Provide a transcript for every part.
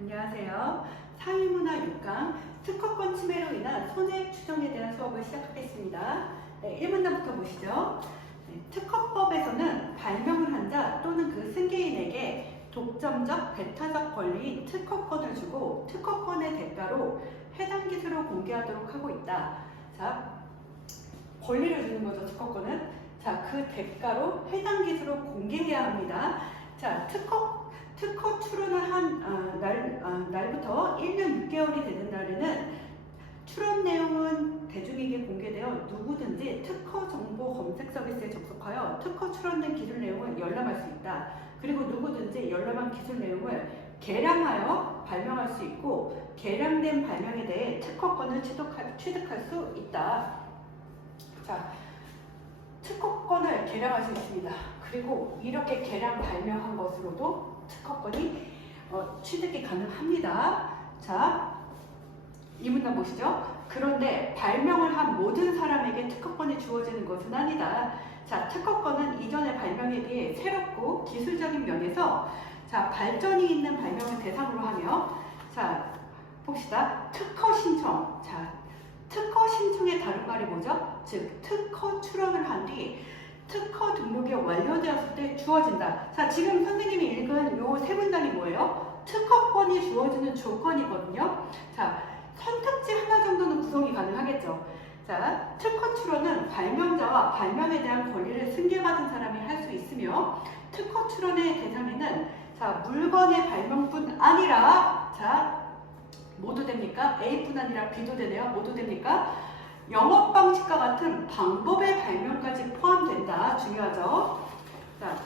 안녕하세요. 사회문화 6강 특허권 침해로 인한 손해액 추정에 대한 수업을 시작하겠습니다. 네, 1문단부터 보시죠. 네, 특허법에서는 발명을 한 자 또는 그 승계인에게 독점적, 배타적 권리인 특허권을 주고 특허권의 대가로 해당 기술을 공개하도록 하고 있다. 자, 권리를 주는 거죠, 특허권은. 자, 그 대가로 해당 기술을 공개해야 합니다. 자, 특허 출원을 한 날부터 1년 6개월이 되는 날에는 출원 내용은 대중에게 공개되어 누구든지 특허 정보 검색 서비스에 접속하여 특허 출원된 기술 내용을 열람할 수 있다. 그리고 누구든지 열람한 기술 내용을 개량하여 발명할 수 있고 개량된 발명에 대해 특허권을 취득할 수 있다. 자, 특허권을 개량할 수 있습니다. 그리고 이렇게 개량 발명한 것으로도 특허권이 취득이 가능합니다. 자, 이 문단 보시죠. 그런데 발명을 한 모든 사람에게 특허권이 주어지는 것은 아니다. 자, 특허권은 이전의 발명에 비해 새롭고 기술적인 면에서 자, 발전이 있는 발명을 대상으로 하며 자, 봅시다. 특허 신청. 자, 특허 신청의 다른 말이 뭐죠? 즉, 특허 출원을 한 뒤 특허 등록이 완료되었을 때 주어진다. 자, 지금 선생님이 읽은 요 세 문단이 뭐예요? 특허권이 주어지는 조건이거든요. 자, 선택지 하나 정도는 구성이 가능하겠죠. 자, 특허 출원은 발명자와 발명에 대한 권리를 승계받은 사람이 할 수 있으며 특허 출원의 대상에는 자, 물건의 발명뿐 아니라 자, 모두 됩니까? A뿐 아니라 B도 되네요. 모두 됩니까? 영업 방식과 같은 방법의 발명까지 포함된다. 중요하죠. 자,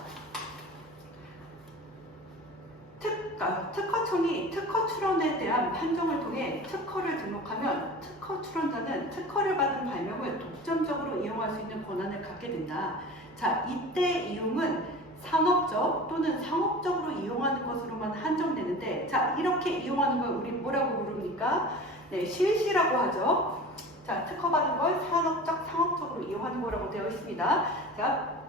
특허청이 특허 출원에 대한 판정을 통해 특허를 등록하면 특허 출원자는 특허를 받은 발명을 독점적으로 이용할 수 있는 권한을 갖게 된다. 자, 이때 이용은 상업적 또는 상업적으로 이용하는 것으로만 한정되는데 자, 이렇게 이용하는 걸 우리 뭐라고 부릅니까? 네, 실시라고 하죠. 자, 특허받은 걸 산업적, 상업적으로 이용하는 거라고 되어 있습니다. 자,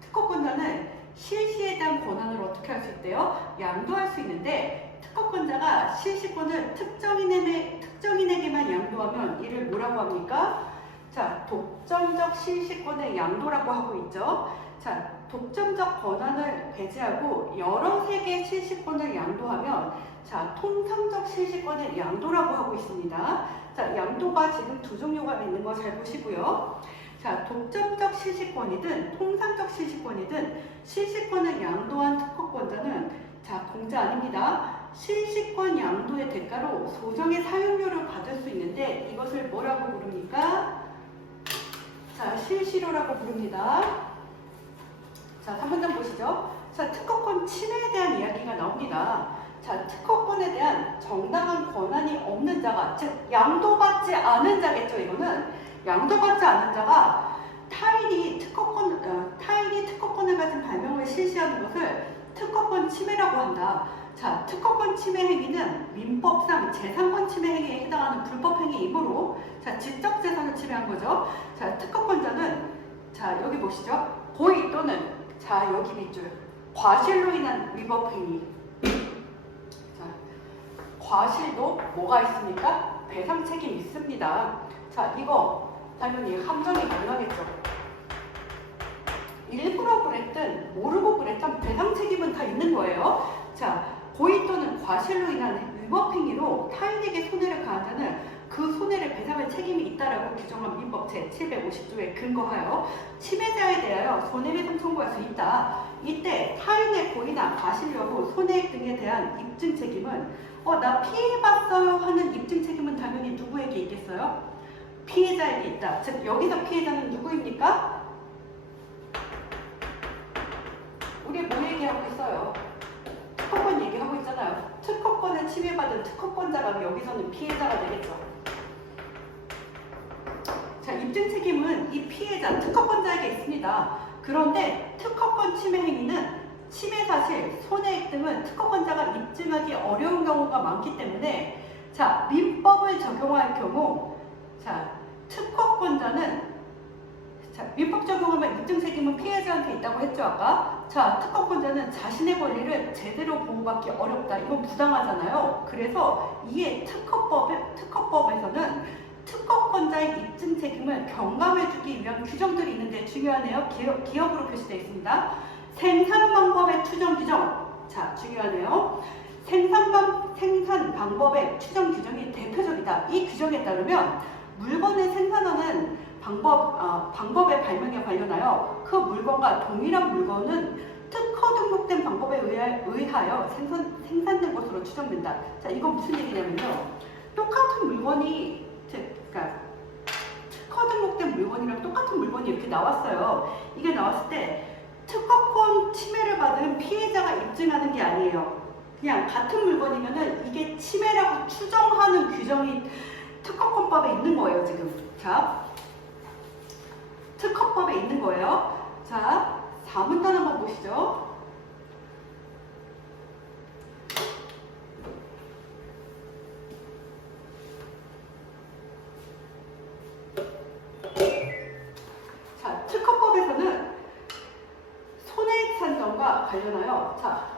특허권자는 실시에 대한 권한을 어떻게 할 수 있대요? 양도할 수 있는데 특허권자가 실시권을 특정인에게만 양도하면 이를 뭐라고 합니까? 자, 독점적 실시권의 양도라고 하고 있죠. 자, 독점적 권한을 배제하고 여러 세계의 실시권을 양도하면 자, 통상적 실시권의 양도라고 하고 있습니다. 자, 양도가 지금 두 종류가 있는 거 잘 보시고요. 자, 독점적 실시권이든 통상적 실시권이든 실시권을 양도한 특허권자는 자, 공짜 아닙니다. 실시권 양도의 대가로 소정의 사용료를 받을 수 있는데 이것을 뭐라고 부릅니까? 자, 실시료라고 부릅니다. 자, 3문단 보시죠. 자, 특허권 침해에 대한 이야기가 나옵니다. 자, 특허권에 대한 정당한 권한이 없는 자가, 즉 양도받지 않은 자겠죠. 이거는 양도받지 않은 자가 타인이 특허권을 가진 발명을 실시하는 것을 특허권 침해라고 한다. 자, 특허권 침해 행위는 민법상 재산권 침해 행위에 해당하는 불법 행위이므로 자, 지적 재산을 침해한 거죠. 자, 특허권자는 자, 여기 보시죠. 고의 또는 자, 여기 밑줄 과실로 인한 위법 행위. 자, 과실도 뭐가 있습니까? 배상 책임이 있습니다. 자, 이거 당연히 함정이 가능하겠죠. 일부러 그랬든 모르고 그랬든 배상 책임은 다 있는 거예요. 자, 고의 또는 과실로 인한 위법 행위로 타인에게 손해를 가한 자는 그 손해를 배상할 책임이 있다라고 규정한 민법 제750조에 근거하여 침해자에 대하여 손해배상 청구할 수 있다. 이때 타인의 고의나 과실 여부, 손해액 등에 대한 입증 책임은 나 피해봤어요 하는 입증 책임은 당연히 누구에게 있겠어요? 피해자에게 있다. 즉 여기서 피해자는 누구입니까? 우리 뭐 얘기하고 있어요? 특허권 얘기하고 있잖아요. 특허권을 침해받은 특허권자가 여기서는 피해자가 되겠죠. 자, 입증 책임은 이 피해자, 특허권자에게 있습니다. 그런데 특허권 침해 행위는 침해 사실, 손해액 등은 특허권자가 입증하기 어려운 경우가 많기 때문에 자, 민법을 적용할 경우 자, 특허권자는 자, 자, 민법 적용하면 입증 책임은 피해자한테 있다고 했죠, 아까? 자, 특허권자는 자신의 권리를 제대로 보호받기 어렵다. 이건 부당하잖아요. 그래서 이에 특허법에서는 특허권자의 입증 책임을 경감해주기 위한 규정들이 있는데 중요하네요. 기억으로 표시되어 있습니다. 생산 방법의 추정 규정. 자, 중요하네요. 생산 방법의 추정 규정이 대표적이다. 이 규정에 따르면 물건을 생산하는 방법의 발명에 관련하여 그 물건과 동일한 물건은 특허 등록된 방법에 의하여 생산된 것으로 추정된다. 자, 이건 무슨 얘기냐면요. 똑같은 물건이, 그러니까 특허 등록된 물건이랑 똑같은 물건이 이렇게 나왔어요. 이게 나왔을 때 특허권 침해를 받은 피해자가 입증하는 게 아니에요. 그냥 같은 물건이면은 이게 침해라고 추정하는 규정이 특허권법에 있는 거예요, 지금. 자, 특허법에 있는 거예요. 자, 4문단 한번 보시죠. 자, 특허법에서는 손해액 산정과 관련하여, 자,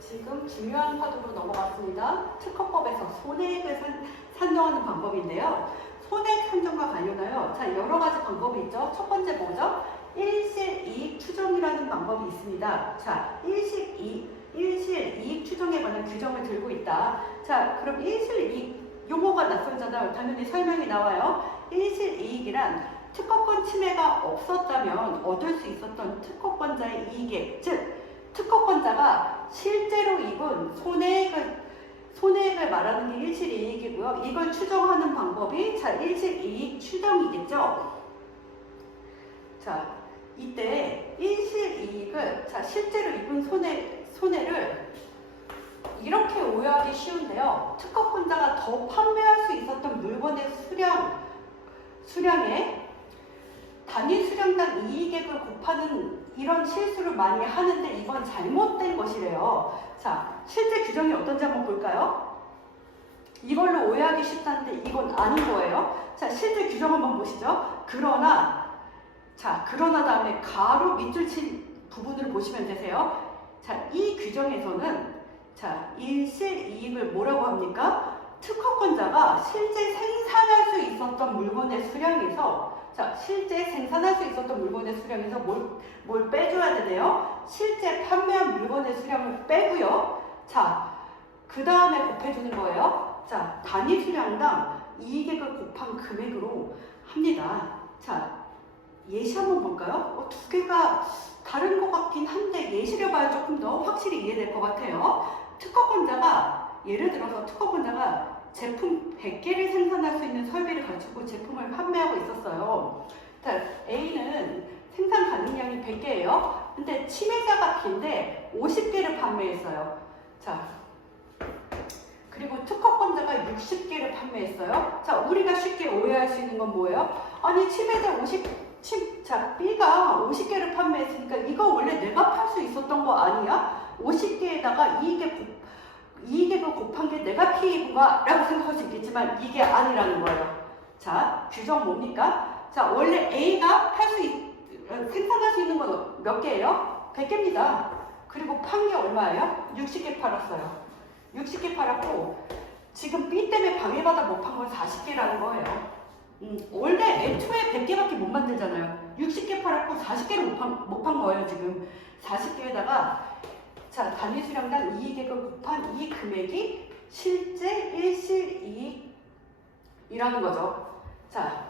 지금 중요한 파도로 넘어갔습니다. 특허법에서 손해액을 산정하는 방법인데요. 손해액 산정과 관련하여, 자, 여러 가지 방법이 있죠. 첫 번째 뭐죠? 일실이익 추정이라는 방법이 있습니다. 자, 일실이익 추정에 관한 규정을 들고 있다. 자, 그럼 일실이익 용어가 낯설잖아요. 당연히 설명이 나와요. 일실이익이란 특허권 침해가 없었다면 얻을 수 있었던 특허권자의 이익액, 즉 특허권자가 실제로 입은 손해액을 말하는 게 일실이익이고요. 이걸 추정하는 방법이, 자, 일실이익 추정이겠죠. 자, 이때 일실이익을, 자, 실제로 입은 손해를 이렇게 오해하기 쉬운데요. 특허권자가 더 판매할 수 있었던 물건의 수량에 단위 수량당 이익액을 곱하는 이런 실수를 많이 하는데 이건 잘못된 것이래요. 자, 실제 규정이 어떤지 한번 볼까요? 이걸로 오해하기 쉽다는데 이건 아닌 거예요. 자, 실제 규정 한번 보시죠. 그러나 다음에 가로 밑줄 친 부분을 보시면 되세요. 자, 이 규정에서는, 자, 일실이익을 뭐라고 합니까? 특허권자가 실제 생산할 수 있었던 물건의 수량에서, 자, 실제 생산할 수 있었던 물건의 수량에서 뭘 빼줘야 되네요? 실제 판매한 물건의 수량을 빼고요. 자, 그 다음에 곱해주는 거예요. 자, 단위 수량당 이익액을 곱한 금액으로 합니다. 자, 예시 한번 볼까요? 두 개가 다른 것 같긴 한데 예시를 봐야 조금 더 확실히 이해될 것 같아요. 예를 들어서 특허권자가 제품 100개를 생산할 수 있는 설비를 갖추고 제품을 판매하고 있었어요. 자, A는 생산 가능량이 100개예요. 근데 침해자가 B인데 50개를 판매했어요. 자, 그리고 특허권자가 60개를 판매했어요. 자, 우리가 쉽게 오해할 수 있는 건 뭐예요? 아니, 자, B가 50개를 판매했으니까 이거 원래 내가 팔 수 있었던 거 아니야? 50개에다가 이익액을 곱한 게 내가 피해구나 라고 생각할 수 있겠지만 이게 아니라는 거예요. 자, 규정 뭡니까? 자, 원래 A가 생산할 수 있는 건 몇 개예요? 100개입니다. 그리고 판 게 얼마예요? 60개 팔았어요. 60개 팔았고 지금 B 때문에 방해받아 못 판 건 40개라는 거예요. 원래 애초에 100개밖에 못 만들잖아요. 60개 팔았고 40개를 못 판 거예요, 지금. 40개에다가, 자, 단위 수량당 이익액을 곱한 이 금액이 실제 일실이익이라는 거죠. 자,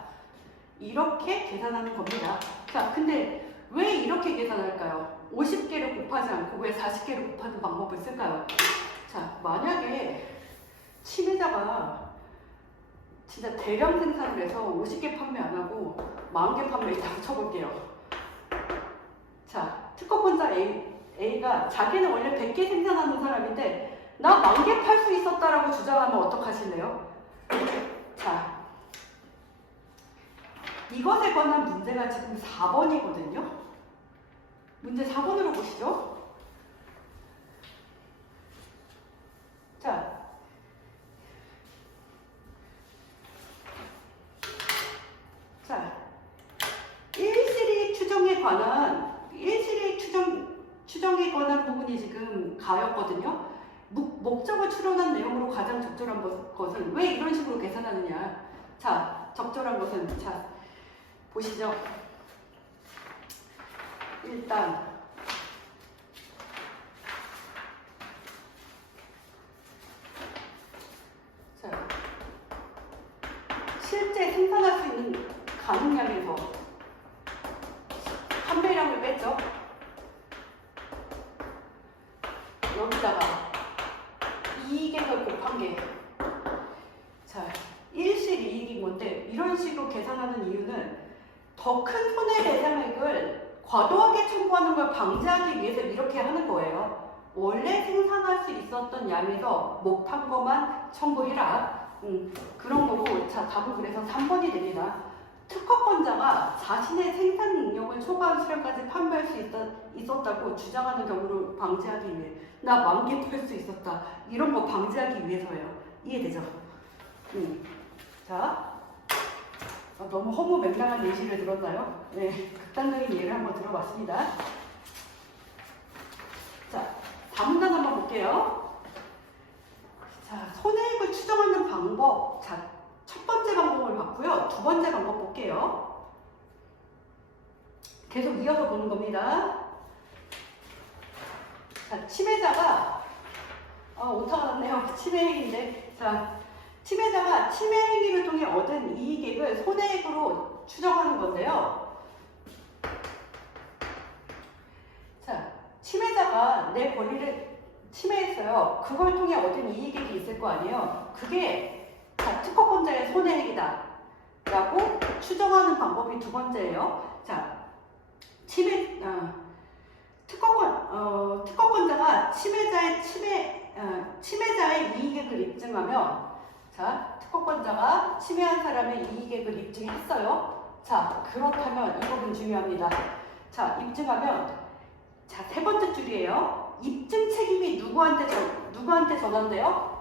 이렇게 계산하는 겁니다. 자, 근데 왜 이렇게 계산할까요? 50개를 곱하지 않고 왜 40개를 곱하는 방법을 쓸까요? 자, 만약에 침해자가 진짜 대량 생산을 해서 50개 판매 안 하고 40개 판매했다고 쳐볼게요. 자, 특허권자 A가 자기는 원래 100개 생산하는 사람인데 나 10,000개 팔 수 있었다라고 주장하면 어떡하실래요? 자, 이것에 관한 문제가 지금 4번이거든요. 문제 4번으로 보시죠. 자, 일시이익 추정에 관한 부분이 지금 가였거든요. 목적을 추론한 내용으로 가장 적절한 것은 왜 이런 식으로 계산하느냐. 자, 적절한 것은 자 보시죠. 일단 자, 실제 생산할 수 있는 가능량에서 판매량을 뺐죠. 여기다가 이익액을 곱한 게 자, 일시이익인 건데 이런 식으로 계산하는 이유는 더 큰 손해배상액을 과도하게 청구하는 걸 방지하기 위해서 이렇게 하는 거예요. 원래 생산할 수 있었던 양에서 못한 것만 청구해라. 그런 거고, 자, 답은 그래서 3번이 됩니다. 특허권자가 자신의 생산 능력을 초과한 수량까지 판매할 수 있었다고 주장하는 경우를 방지하기 위해 나 만개 팔 수 있었다. 이런 거 방지하기 위해서예요. 이해되죠? 자, 너무 허무맹랑한 예시를 들었나요? 네, 극단적인 예를 한번 들어봤습니다. 자, 다문단 한번 볼게요. 자, 손해액을 추정하는 방법. 자, 첫 번째 방법을 봤고요. 두 번째 방법 볼게요. 계속 이어서 보는 겁니다. 자, 침해자가 오타가 났네요. 침해행위인데. 자, 침해자가 침해 행위를 통해 얻은 이익액을 손해액으로 추정하는 건데요. 자, 침해자가 내 권리를 침해했어요. 그걸 통해 얻은 이익액이 있을 거 아니에요. 그게 자, 특허권자의 손해액이다 라고 추정하는 방법이 두 번째예요. 자, 특허권자가 침해자의 이익액을 입증하면 자, 특허권자가 침해한 사람의 이익액을 입증했어요. 자, 그렇다면 이 부분 중요합니다. 자, 입증하면 자, 세 번째 줄이에요. 입증 책임이 누구한테 전한대요?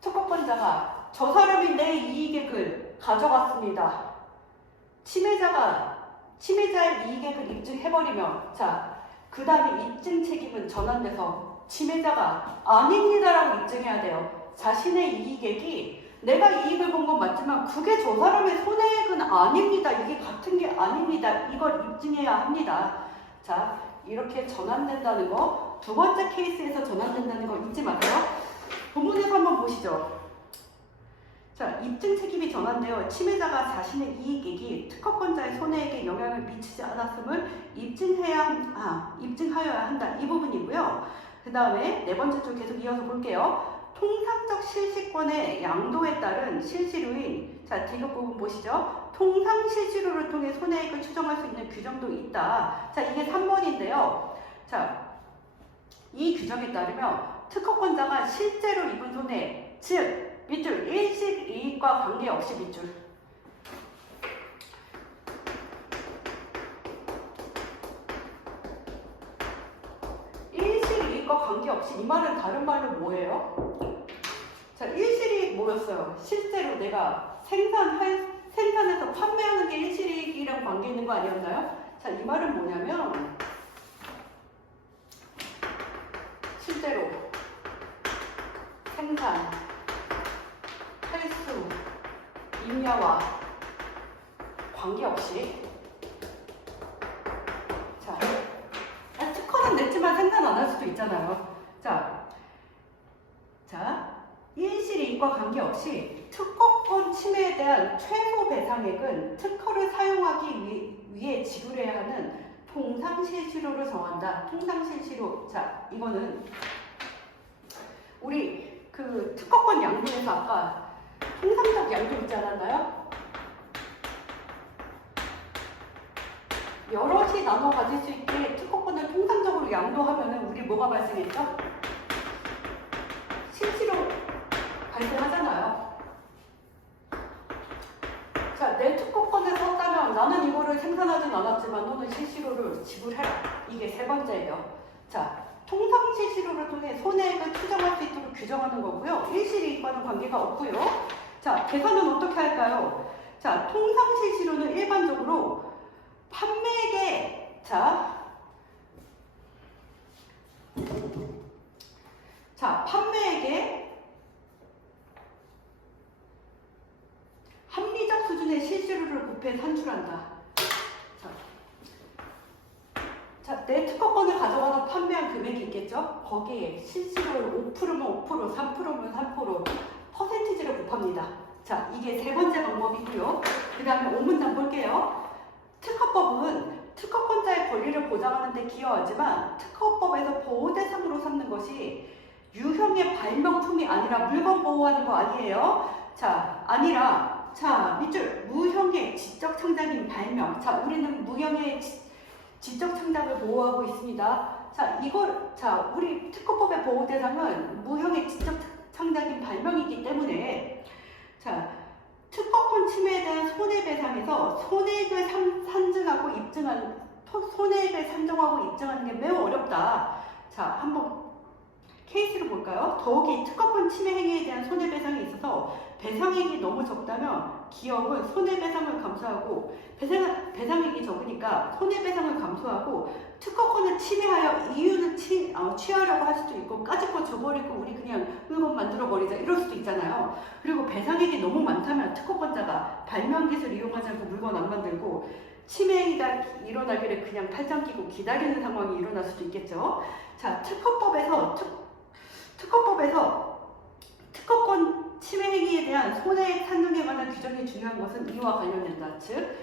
특허권자가 저 사람이 내 이익액을 가져갔습니다. 침해자의 이익액을 입증해버리면 자, 그 다음에 입증 책임은 전환돼서 침해자가 아닙니다라고 입증해야 돼요. 자신의 이익액이 내가 이익을 본 건 맞지만 그게 저 사람의 손해액은 아닙니다. 이게 같은 게 아닙니다. 이걸 입증해야 합니다. 자, 이렇게 전환된다는 거, 두 번째 케이스에서 전환된다는 거 잊지 마세요. 본문에서 한번 보시죠. 자, 입증 책임이 전환되어 침해자가 자신의 이익액이 특허권자의 손해액에 영향을 미치지 않았음을 입증하여야 한다. 이 부분이고요. 그 다음에 네 번째 줄 계속 이어서 볼게요. 통상적 실시권의 양도에 따른 실시료인, 자, 뒤쪽 부분 보시죠. 통상 실시료를 통해 손해액을 추정할 수 있는 규정도 있다. 자, 이게 3번인데요. 자, 이 규정에 따르면 특허권자가 실제로 입은 손해, 즉 밑줄 일시이익과 관계없이 밑줄 일시이익과 관계없이 이 말은 다른 말로 뭐예요? 자, 일시이익 뭐였어요? 실제로 내가 생산해서 판매하는 게 일시이익이랑 관계 있는 거 아니었나요? 자, 이 말은 뭐냐면 실제로 생산 횟수, 임야와 관계없이 자, 특허는 냈지만 생산 안 할 수도 있잖아요. 자, 일시이익과 관계없이 특허권 침해에 대한 최소 배상액은 특허를 사용하기 위해 지불해야 하는 통상실시료를 정한다. 통상실시료. 자, 이거는 우리 그 특허권 양도에서 아까 통상적 양도 있지 않았나요? 여럿이 나눠 가질 수 있게 특허권을 통상적으로 양도하면은 우리 뭐가 발생했죠? 실시로 발생하잖아요. 자, 내 특허권을 썼다면 나는 이거를 생산하진 않았지만 너는 실시료를 지불해라. 이게 세 번째예요. 자, 통상 실시료를 통해 손해액을 추정할 수 있도록 규정하는 거고요. 일시이익과는 관계가 없고요. 자, 계산은 어떻게 할까요? 자, 통상실시로는 일반적으로 판매액에 판매액에 합리적 수준의 실수료를 곱해 산출한다. 자, 내 특허권을 가져가서 판매한 금액이 있겠죠? 거기에 실수료를 5%면 5%, 3%면 3%, 퍼센티지를 곱합니다. 자, 이게 세 번째 방법이고요. 그 다음에 5문단 볼게요. 특허법은 특허권자의 권리를 보장하는 데 기여하지만 특허법에서 보호 대상으로 삼는 것이 유형의 발명품이 아니라 물건 보호하는 거 아니에요. 자, 아니라 밑줄 무형의 지적 창작인 발명. 자, 우리는 무형의 지적 창작을 보호하고 있습니다. 우리 특허법의 보호 대상은 무형의 지적 창작인 발명이기 때문에 특허권 침해에 대한 손해배상에서 손해액을 산정하고 입증하는 게 매우 어렵다. 자, 한번 케이스를 볼까요? 더욱이 특허권 침해 행위에 대한 손해배상에 있어서 배상액이 너무 적다면 기업은 손해배상을 감수하고 배상액이 적으니까 손해배상을 감수하고 특허권을 침해하여 이유는 취하려고 할 수도 있고 까짓거 줘버리고 우리 그냥 물건 만들어버리자 이럴 수도 있잖아요. 그리고 배상액이 너무 많다면 특허권자가 발명기술 이용하지 않고 물건 안 만들고 침해가 일어나기를 그냥 팔짱 끼고 기다리는 상황이 일어날 수도 있겠죠. 자, 특허법에서 특허권 침해 행위에 대한 손해액 산정에 관한 규정이 중요한 것은 이와 관련된다. 즉,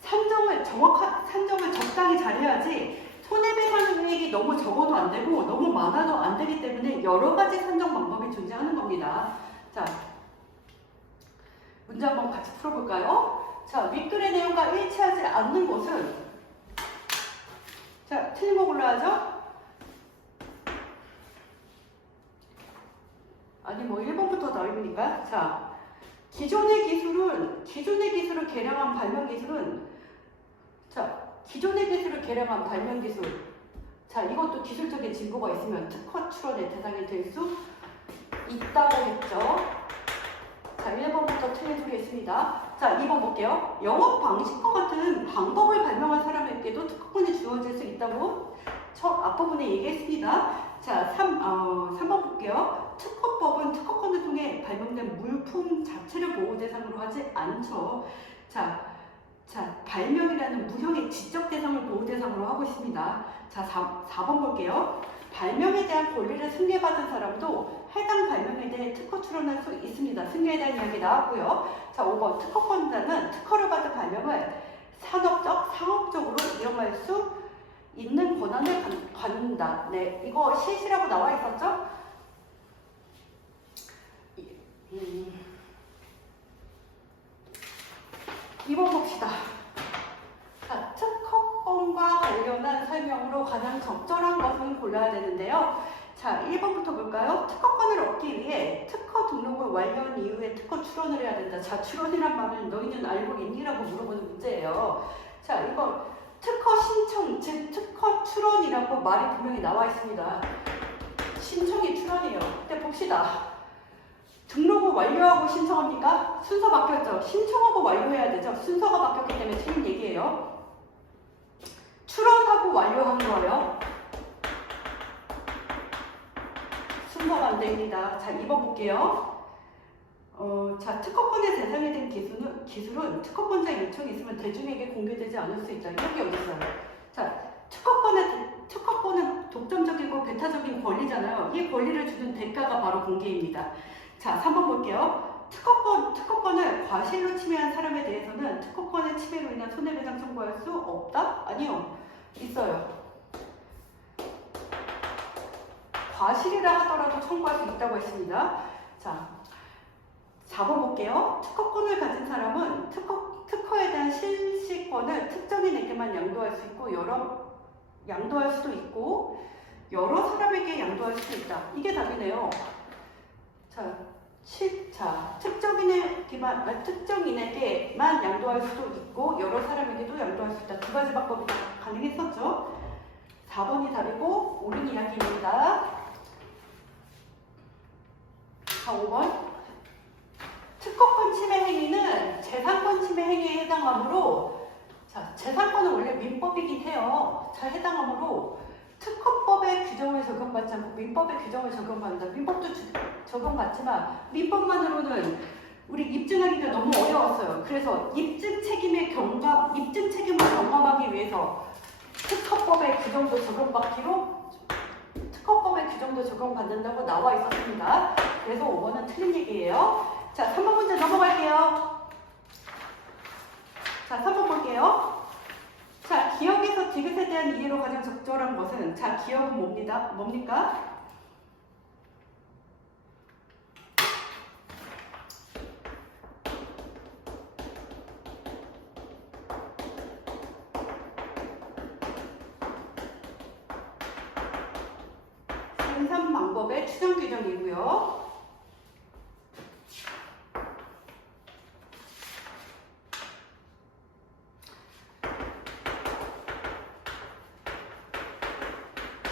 산정을 적당히 잘 해야지 손해배상액이 너무 적어도 안 되고 너무 많아도 안 되기 때문에 여러 가지 산정 방법이 존재하는 겁니다. 자, 문제 한번 같이 풀어볼까요? 자, 윗글의 내용과 일치하지 않는 것은 자, 틀린 거 골라야죠. 아니 뭐 1번부터 나옵니까? 자, 기존의 기술을 개량한 발명 기술은 기존의 기술을 개량한 발명 기술. 자, 이것도 기술적인 진보가 있으면 특허 출원의 대상이 될 수 있다고 했죠. 자, 1번부터 틀린 소리 했습니다. 자, 2번 볼게요. 영업 방식과 같은 방법을 발명한 사람에게도 특허권이 주어질 수 있다고 앞부분에 얘기했습니다. 자, 3번 볼게요. 특허법은 특허권을 통해 발명된 물품 자체를 보호 대상으로 하지 않죠. 자, 발명이라는 무형의 지적 대상을 보호 대상으로 하고 있습니다. 자, 4번 볼게요. 발명에 대한 권리를 승계받은 사람도 해당 발명에 대해 특허 출원할 수 있습니다. 승계에 대한 이야기 나왔고요. 자, 5번 특허권자는 특허를 받은 발명을 상업적으로 이용할 수 있는 권한을 갖는다. 네, 이거 실시라고 나와 있었죠? 2번 봅시다. 자, 특허권과 관련한 설명으로 가장 적절한 것은 골라야 되는데요. 자, 1번부터 볼까요? 특허권을 얻기 위해 특허 등록을 완료한 이후에 특허 출원을 해야 된다. 자, 출원이란 말을 너희는 알고 있니라고 물어보는 문제예요. 자, 이거 특허 신청, 즉 특허 출원이라고 말이 분명히 나와 있습니다. 신청이 출원이에요. 근데 봅시다. 등록을 완료하고 신청합니까? 순서 바뀌었죠. 신청하고 완료해야 되죠. 순서가 바뀌었기 때문에 틀린 얘기예요. 출원하고 완료한 거예요. 순서가 안 됩니다. 자, 2번 볼게요. 자, 특허권의 대상이 된 기술은 특허권자 요청이 있으면 대중에게 공개되지 않을 수 있다. 여기 어디 있어요? 자, 특허권은 독점적이고 배타적인 권리잖아요. 이 권리를 주는 대가가 바로 공개입니다. 자, 3번 볼게요. 특허권을 과실로 침해한 사람에 대해서는 특허권의 침해로 인한 손해배상 청구할 수 없다? 아니요. 있어요. 과실이라 하더라도 청구할 수 있다고 했습니다. 자, 4번 볼게요. 특허권을 가진 사람은 특허에 대한 실시권을 특정인에게만 양도할 수 있고 양도할 수도 있고 여러 사람에게 양도할 수도 있다. 이게 답이네요. 자, 특정인에게만 양도할 수도 있고 여러 사람에게도 양도할 수 있다. 두 가지 방법이 가능했었죠. 4번이 답이고 옳은 이야기입니다. 자, 5번. 특허권 침해 행위는 재산권 침해 침해 행위에 해당하므로 자, 재산권은 원래 민법이긴 해요. 잘 해당하므로 특허법의 규정을 적용받지 않고 민법의 규정을 적용받는다. 민법도 적용받지만 민법만으로는 우리 입증하기가 너무 어려웠어요. 그래서 입증 책임을 경감하기 위해서 특허법의 규정도 적용받는다고 나와 있었습니다. 그래서 5번은 틀린 얘기예요. 자, 3번 문제 넘어갈게요. 자, 3번 볼게요. 자, 기억에서 디귿에 대한 이해로 가장 적절한 것은 자, 기억은 뭡니까? 생산 방법의 추정 규정이고요.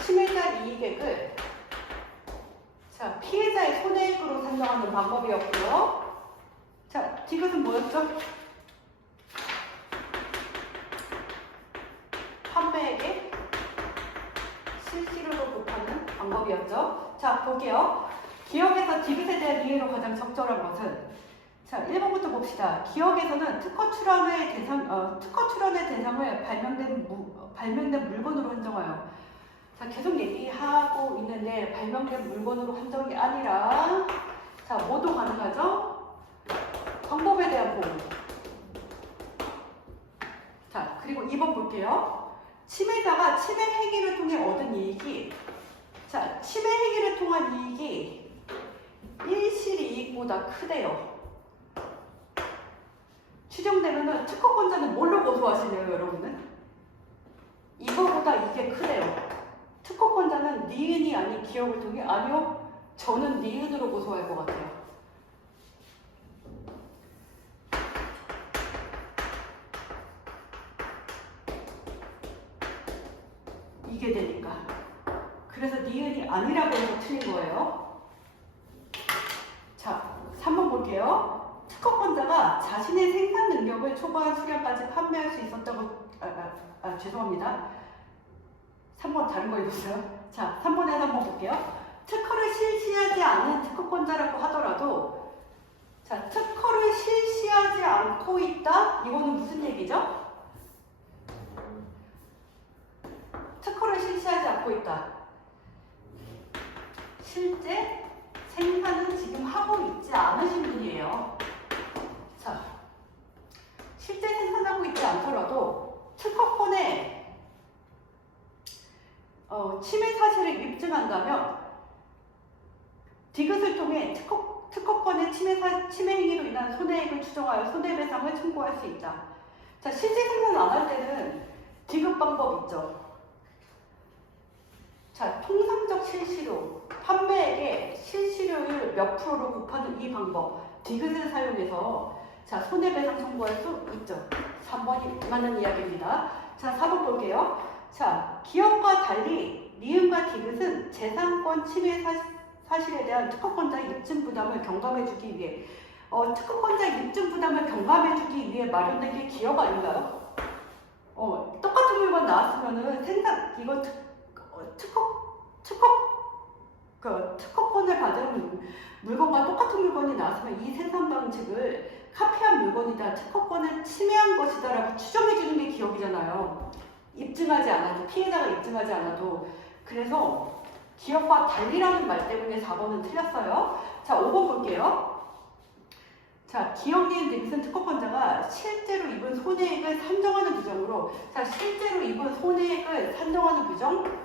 침해자 이익액을 자, 피해자의 손해액으로 산정하는 방법이었고요. 자, 디귿은 뭐였죠? 판매액에 실시료로 곱하는 방법이었죠. 자, 볼게요. 기업에서 디귿에 대한 이해로 가장 적절한 것은 자, 1번부터 봅시다. 기업에서는 특허 출원의 대상을 발명된 물건으로 한정하여 자, 계속 얘기하고 있는데 발명된 물건으로 한정이 아니라 자, 뭐도 가능하죠? 방법에 대한 보호. 자, 그리고 2번 볼게요. 침해자가 침해 행위를 통해 얻은 이익이 자, 침해 행위를 통한 이익이 일실이익보다 크대요. 추정되면은 특허권자는 뭘로 고소하시네요, 여러분은? 이거보다 이게 크대요. 특허권자는 니은이 아닌 기업을 통해 아니요, 저는 니은으로 고소할 것 같아요. 이게 되니까. 그래서 니은이 아니라고 해서 틀린 거예요. 자, 3번 볼게요. 특허권자가 자신의 생산 능력을 초과한 수량까지 판매할 수 있었다고 죄송합니다. 3번 다른 거 읽었어요. 자, 3번에서 한번 볼게요. 특허를 실시하지 않은 특허권자라고 하더라도 자, 특허를 실시하지 않고 있다? 이거는 무슨 얘기죠? 특허를 실시하지 않고 있다. 실제 생산은 지금 하고 있지 않으신 분이에요. 자, 실제 생산하고 있지 않더라도 특허권에 침해 사실을 입증한다면 디귿을 통해 특허권의 침해 행위로 인한 손해액을 추정하여 손해배상을 청구할 수 있다. 자, 실제 생산 안 할 때는 디귿 방법 있죠. 자, 통상적 실시료, 판매액의 실시료율 몇 프로로 곱하는 이 방법, 디귿을 사용해서 자, 손해배상 청구할 수 있죠. 3번이 맞는 이야기입니다. 자, 4번 볼게요. 자, 기업과 달리 니은과 디귿은 재산권 침해 사실에 대한 특허권자 입증 부담을 경감해주기 위해 특허권자 입증 부담을 경감해주기 위해 마련된 게 기업 아닌가요? 똑같은 물건 나왔으면은 이거 특허권을 받은 물건과 똑같은 물건이 나왔으면 이 생산 방식을 카피한 물건이다, 특허권을 침해한 것이다라고 추정해주는 게 기업이잖아요. 입증하지 않아도, 피해자가 입증하지 않아도. 그래서 기업과 달리라는 말 때문에 4번은 틀렸어요. 자, 5번 볼게요. 자, 기업 니은 디귿은 특허권자가 실제로 입은 손해액을 산정하는 규정으로 자, 실제로 입은 손해액을 산정하는 규정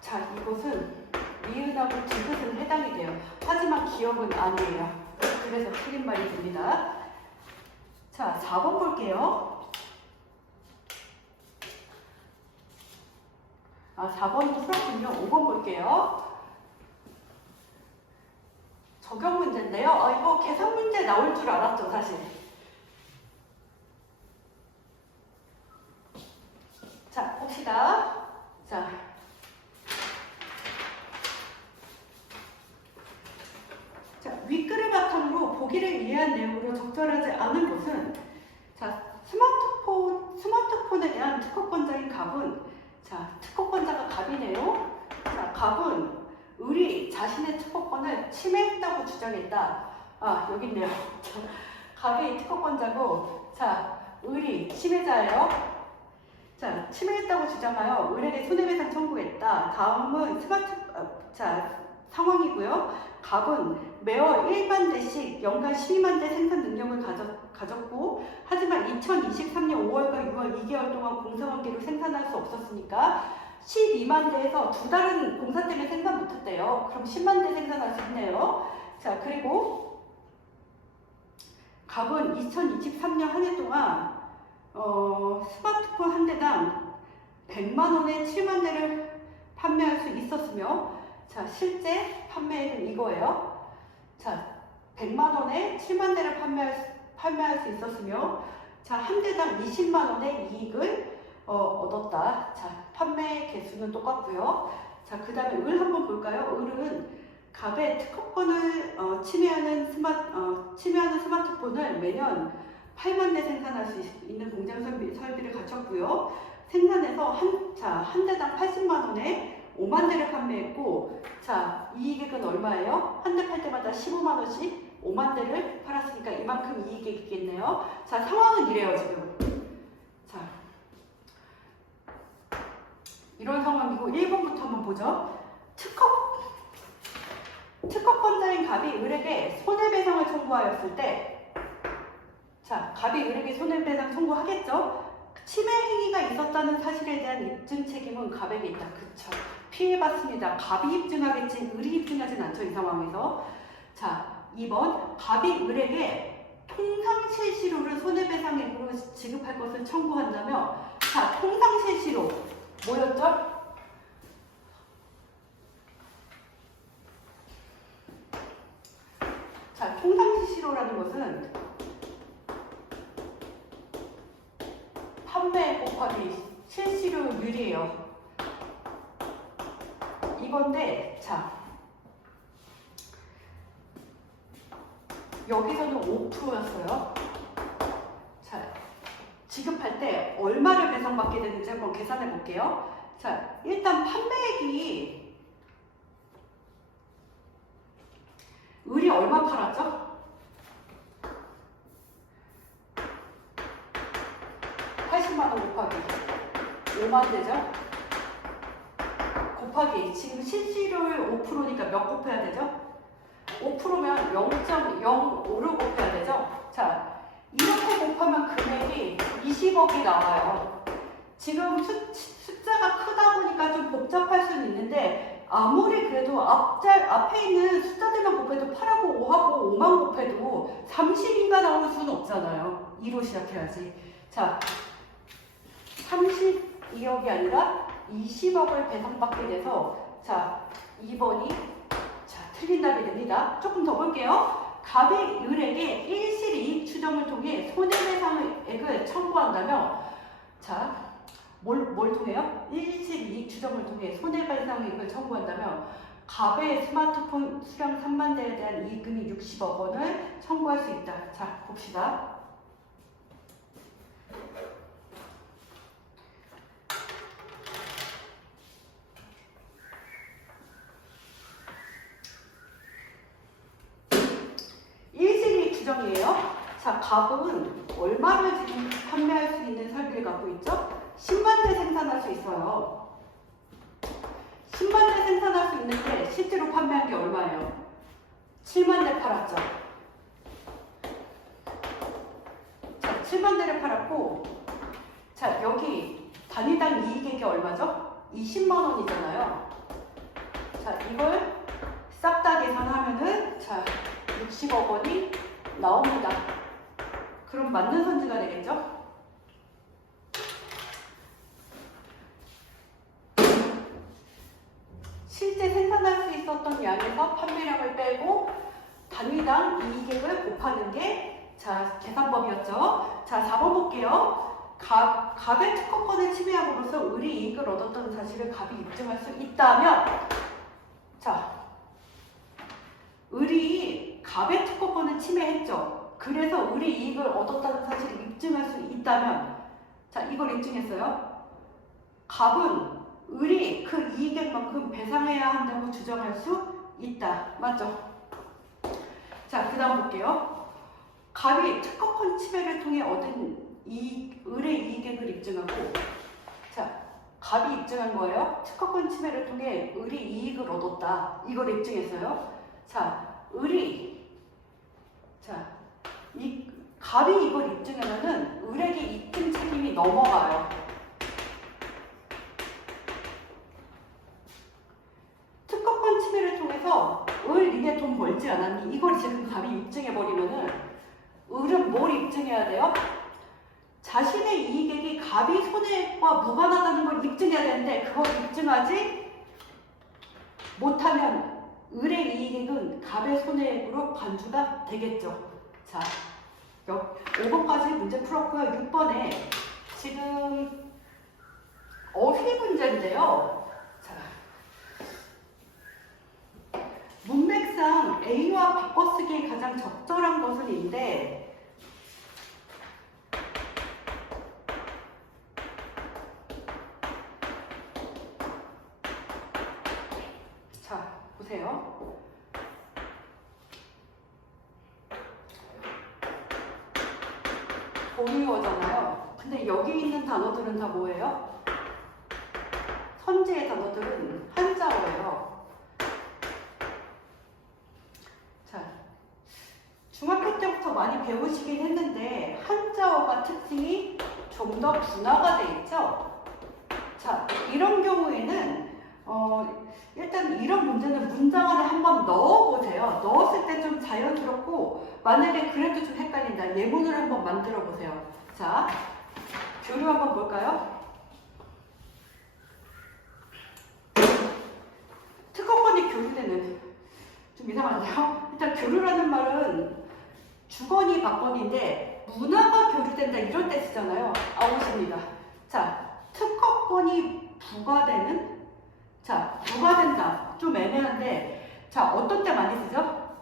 자, 이것은 니은하고 디귿은 해당이 돼요. 하지만 기업은 아니에요. 그래서 틀린 말이 됩니다. 자, 4번 볼게요. 4번도 풀었군요. 5번 볼게요. 적용 문제인데요. 이거 계산 문제 나올 줄 알았죠, 사실. 자, 봅시다. 자, 윗글을 바탕으로 보기를 이해한 내용으로 적절하지 않은 것은 특허권자인 갑은, 자, 특허권자가 갑이네요. 자, 갑은 을이 자신의 특허권을 침해했다고 주장했다. 아, 여기 있네요. 갑이 특허권자고, 자, 을이 침해자예요. 자, 침해했다고 주장하여 을에게 손해배상 청구했다. 다음은 자, 상황이고요. 갑은 매월 1만 대씩 연간 12만 대 생산 능력을 가졌고, 하지만 2023년 5월과 6월 2개월 동안 공사관계로 생산할 수 없었으니까 12만 대에서 2달은 공사 때문에 생산 못했대요. 그럼 10만 대 생산할 수 있네요. 자, 그리고 갑은 2023년 한 해 동안 스마트폰 한 대당 100만 원에 7만 대를 판매할 수 있었으며, 자, 실제 판매액은 이거예요. 자, 100만 원에 7만 대를 판매할 수 있었으며, 자, 한 대당 20만 원의 이익을 얻었다. 자, 판매 개수는 똑같고요. 자, 그 다음에 을 한번 볼까요? 을은 갑의 특허권을 침해하는 스마트폰을 매년 8만 대 생산할 수 있는 공장 설비를 갖췄고요. 생산해서 한 대당 80만 원에 5만 대를 판매했고, 자, 이익액은 얼마예요? 한 대 팔 때마다 15만 원씩 5만 대를 팔았으니까 이만큼 이익액이 있겠네요. 자, 상황은 이래요, 지금. 자, 이런 상황이고, 1번부터 한번 보죠. 특허권자인 갑이 을에게 손해배상을 청구하였을 때, 자, 갑이 을에게 손해배상 청구하겠죠? 침해 행위가 있었다는 사실에 대한 입증 책임은 갑에게 있다. 그쵸? 피해봤습니다. 갑이 입증하겠지, 을이 입증하진 않죠, 이 상황에서. 자, 2번, 갑이 을에게 통상실시료를 손해배상액으로 지급할 것을 청구한다며, 자, 통상실시료 뭐였죠? 자, 통상실시료라는 것은 판매 곱하기 실시료율이에요. 이건데, 자, 여기서는 5%였어요. 자, 지급할 때 얼마를 배상받게 되는지 한번 계산해 볼게요. 자, 일단 판매액이 을이 얼마 팔았죠? 80만 원 곱하기 5만 대죠? 곱하기 지금 실시료율 5%니까 몇 곱해야 되죠? 5%면 0.05를 곱해야 되죠? 자, 이렇게 곱하면 금액이 20억이 나와요. 지금 숫자가 크다 보니까 좀 복잡할 수는 있는데, 아무리 그래도 앞에 있는 숫자들만 곱해도 8하고 5하고 5만 곱해도 32가 나올 수는 없잖아요. 2로 시작해야지. 자, 32억이 아니라 20억을 배상받게 돼서, 자, 2번이 자, 틀린 답이 됩니다. 조금 더 볼게요. 갑이 을에게 일시이익 추정을 통해 손해배상액을 청구한다며, 자, 뭘 통해요? 일시이익 추정을 통해 손해배상액을 청구한다며, 갑의 스마트폰 수량 3만 대에 대한 이익금이 60억 원을 청구할 수 있다. 자, 봅시다. 규정이에요. 자, 갑은 얼마를 지금 판매할 수 있는 설비를 갖고 있죠? 10만 대 생산할 수 있어요. 10만 대 생산할 수 있는데 실제로 판매한 게 얼마예요? 7만 대 팔았죠. 자, 7만 대를 팔았고, 자, 여기 단위당 이익액이 얼마죠? 20만 원이잖아요. 자, 이걸 싹 다 계산하면은, 자, 60억 원이 나옵니다. 그럼 맞는 선지가 되겠죠? 실제 생산할 수 있었던 양에서 판매량을 빼고 단위당 이익액을 곱하는 게, 자, 계산법이었죠. 자, 4번 볼게요. 갑의 특허권을 침해함으로써 을이 이익을 얻었다는 사실을 갑이 입증할 수 있다면, 자, 을이 갑의 특허권을 침해했죠. 그래서 을이 이익을 얻었다는 사실을 입증할 수 있다면, 자, 이걸 입증했어요. 갑은 을이 그 이익액만큼 배상해야 한다고 주장할 수 있다. 맞죠? 자, 그 다음 볼게요. 갑이 특허권 침해를 통해 얻은 을의 이익액을 입증하고, 자, 갑이 입증한 거예요. 특허권 침해를 통해 을이 이익을 얻었다. 이걸 입증했어요. 자, 갑이 이걸 입증하면은 을에게 입증 책임이 넘어가요. 특허권 침해를 통해서 을 니네 돈 벌지 않았니? 이걸 지금 갑이 입증해버리면은 을은 뭘 입증해야 돼요? 자신의 이익액이 갑이 손해와 무관하다는 걸 입증해야 되는데 그걸 입증하지 못하면 을의 이익액은 갑의 손해액으로 간주가 되겠죠. 자, 5번까지 문제 풀었고요. 6번에 지금 어휘 문제인데요. 자, 문맥상 A와 바꿔쓰기에 가장 적절한 것은인데, 자, 보세요. 보리어잖아요. 근데 여기 있는 단어들은 다 뭐예요? 선지의 단어들은 한자어예요. 자, 중학교 때부터 많이 배우시긴 했는데 한자어가 특징이 좀 더 분화가 돼 있죠. 자, 이런 경우에는 일단 이런 문제는 문장 안에 한번 넣어보세요. 넣었을 때 좀 자연스럽고, 만약에 그래도 좀 헷갈린다. 예문을 한번 만들어 보세요. 자, 교류 한번 볼까요? 특허권이 교류되는, 좀 이상하네요. 일단 교류라는 말은 주거니 받거니인데 문화가 교류된다 이럴 때 쓰잖아요. 아웃입니다. 자, 특허권이 부과되는, 자, 부과된다. 좀 애매한데, 자, 어떤 때 많이 쓰죠?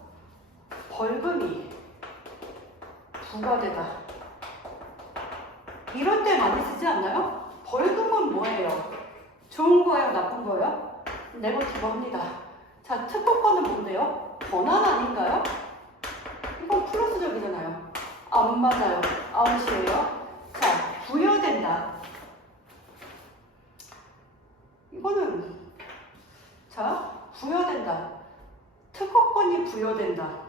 벌금이 부과되다. 이럴 때 많이 쓰지 않나요? 벌금은 뭐예요? 좋은 거예요? 나쁜 거예요? 네거티브 합니다. 자, 특허권은 뭔데요? 권한 아닌가요? 이건 플러스적이잖아요. 안 맞아요. 아웃이에요. 자, 부여된다. 이거는, 자, 부여된다. 특허권이 부여된다.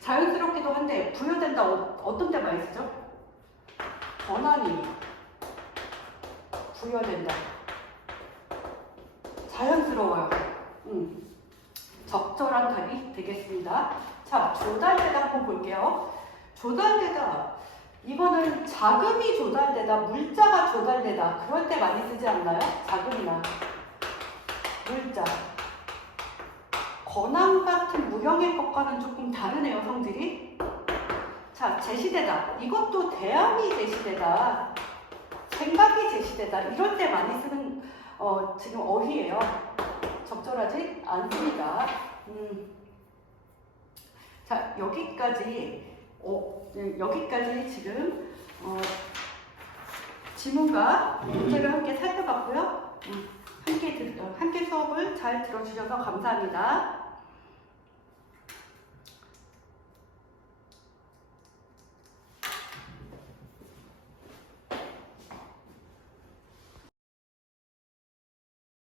자연스럽기도 한데 부여된다 어떤 때 많이 쓰죠? 권한이 부여된다. 자연스러워요. 적절한 답이 되겠습니다. 자, 조달되다 한번 볼게요. 조달되다. 이거는 자금이 조달되다, 물자가 조달되다. 그럴 때 많이 쓰지 않나요? 자금이나 물자. 권한 같은 무형의 것과는 조금 다르네요, 성질이. 자, 제시되다. 이것도 대안이 제시되다. 생각이 제시되다. 이럴 때 많이 쓰는 지금 어휘예요. 적절하지 않습니다. 자, 여기까지 지금 지문과 문제를 함께 살펴봤고요. 함께 수업을 잘 들어주셔서 감사합니다.